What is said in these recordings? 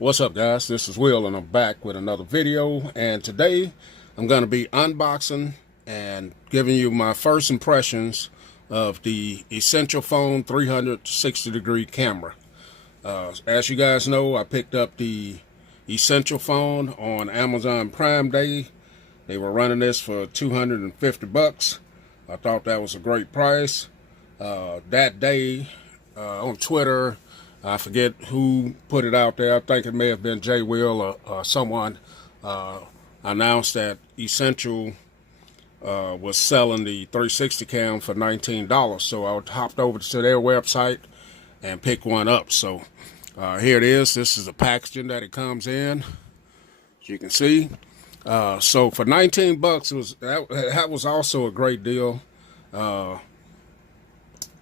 What's up, guys? This is Will, and I'm back with another video. And today I'm going to be unboxing and giving you my first impressions of the Essential Phone 360 degree camera. As you guys know, I picked up the Essential Phone on Amazon Prime Day. They were running this for 250 bucks. I thought that was a great price. That day on Twitter, I forget who put it out there. I think it may have been Jay Will or someone announced that Essential was selling the 360 cam for $19. So I hopped over to their website and picked one up. So here it is. This is the packaging that it comes in, as you can see. So for 19 bucks, that was also a great deal. I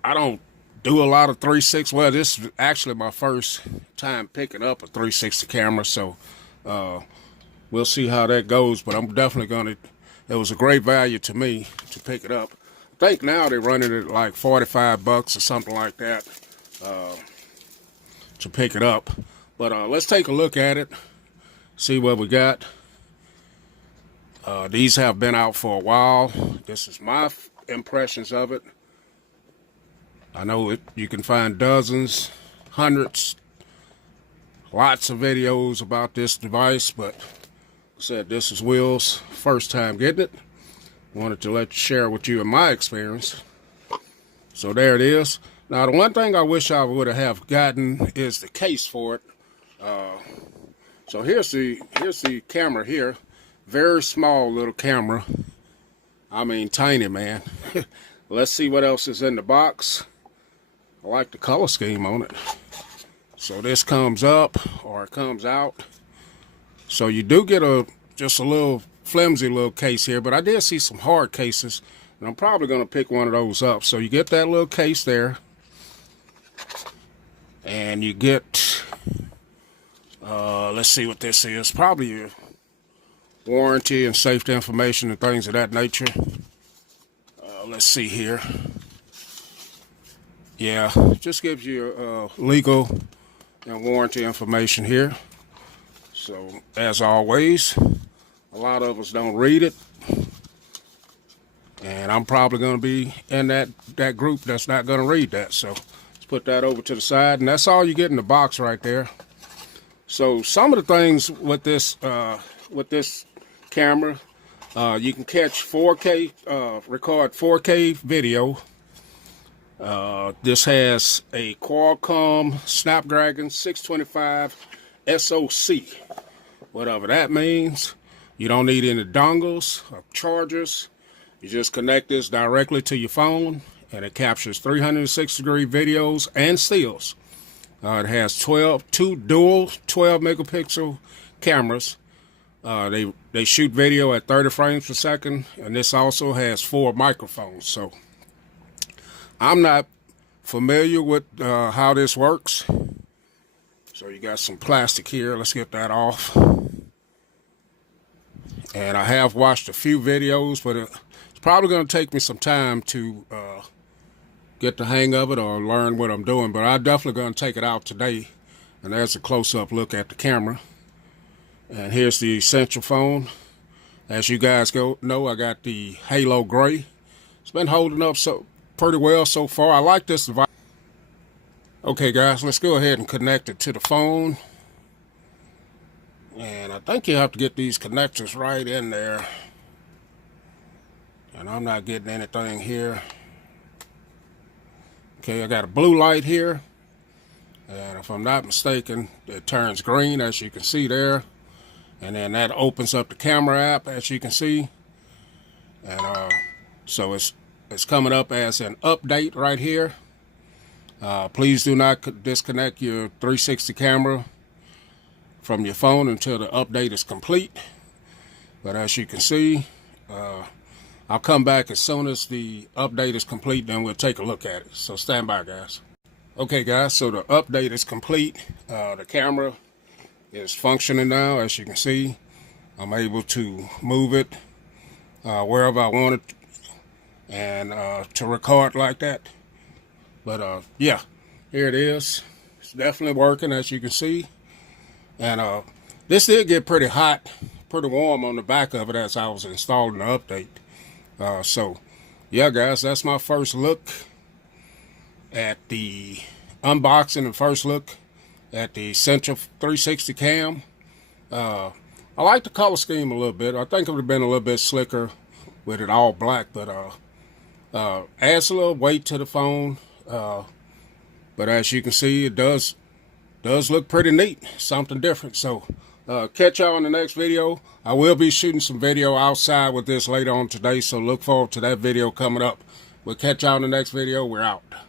don't do a lot of 360. Well, this is actually my first time picking up a 360 camera, so we'll see how that goes. But I'm definitely gonna. It was a great value to me to pick it up. I think now they're running it like 45 bucks or something like that to pick it up. But let's take a look at it, see what we got. These have been out for a while. This is my impressions of it. I know you can find dozens, hundreds, lots of videos about this device, but like I said, this is Will's first time getting it. Wanted to share with you my experience. So there it is. Now, the one thing I wish I would have gotten is the case for it. So here's the camera here. Very small little camera. I mean, tiny, man. Let's see what else is in the box. I like the color scheme on it. So this comes up, or it comes out. So you do get just a little flimsy little case here, but I did see some hard cases, and I'm probably going to pick one of those up. So you get that little case there, and you get, let's see what this is. Probably your warranty and safety information and things of that nature. Let's see here. Yeah, just gives you legal and warranty information here. So, as always, a lot of us don't read it. And I'm probably going to be in that group that's not going to read that. So, let's put that over to the side. And that's all you get in the box right there. So, some of the things with this camera, you can catch 4K, record 4K video. This has a Qualcomm Snapdragon 625 SoC, whatever that means. You don't need any dongles or chargers. You just connect this directly to your phone, and it captures 360 degree videos and stills. It has two dual 12 megapixel cameras. They shoot video at 30 frames per second, and this also has 4 microphones. So I'm not familiar with how this works. So you got some plastic here. Let's get that off. And I have watched a few videos, but it's probably going to take me some time to get the hang of it or learn what I'm doing. But I'm definitely going to take it out today. And there's a close-up look at the camera. And here's the Essential Phone. As you guys know, I got the Halo Gray. It's been holding up pretty well so far. I like this device. Okay, guys, let's go ahead and connect it to the phone. And I think you have to get these connectors right in there. And I'm not getting anything here. Okay, I got a blue light here. And if I'm not mistaken, it turns green, as you can see there. And then that opens up the camera app, as you can see. And so it's coming up as an update right here. Please do not disconnect your 360 camera from your phone until the update is complete. But as you can see, I'll come back as soon as the update is complete, then we'll take a look at it. So stand by, guys. Okay, guys, so the update is complete. The camera is functioning now, as you can see. I'm able to move it wherever I want it and to record like that. But yeah, here it is. It's definitely working, as you can see. And this did get pretty hot, pretty warm on the back of it as I was installing the update. So yeah, guys, that's my first look at the unboxing and first look at the Essential 360 cam. I like the color scheme a little bit. I think it would have been a little bit slicker with it all black, but adds a little weight to the phone. But as you can see, it does look pretty neat, something different. So catch y'all in the next video. I will be shooting some video outside with this later on today, so look forward to that video coming up. We'll catch y'all in the next video. We're out.